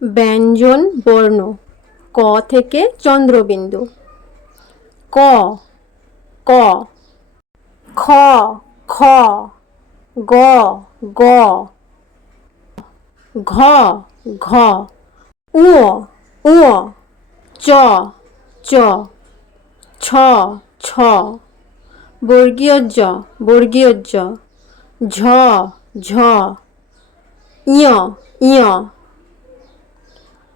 ব্যঞ্জন বর্ণ। ক থেকে চন্দ্রবিন্দু। ক ক, খ খ, গ গ, ঘ ঘ উ উ চ চ, ছ ছ বর্গীয় জ বর্গীয় জ ঝ ঝ ইয় ইয়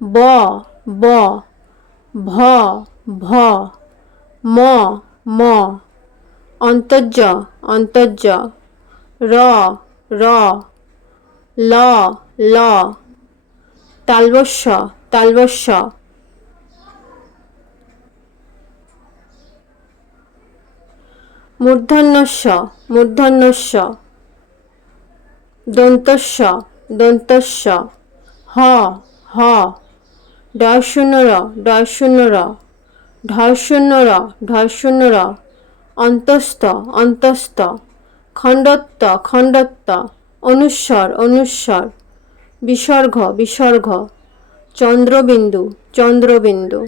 ব ব, ভ ভ, ম ম, অন্তর্য অন্তর্য, র র, ল ল, তালবস্য তালবস্য। মূর্ধন্যস্য মূর্ধন্যস্য। দন্তস্য দন্তস্য। হ হ। ডয় শূন্য র ডয় শূন্য র ঢয় শূন্য র ঢয় শূন্য র অন্তস্থ অন্তস্থ, খণ্ডত্ব খণ্ডত্ব, অনুস্বর অনুস্বর, বিসর্গ বিসর্গ, চন্দ্রবিন্দু চন্দ্রবিন্দু।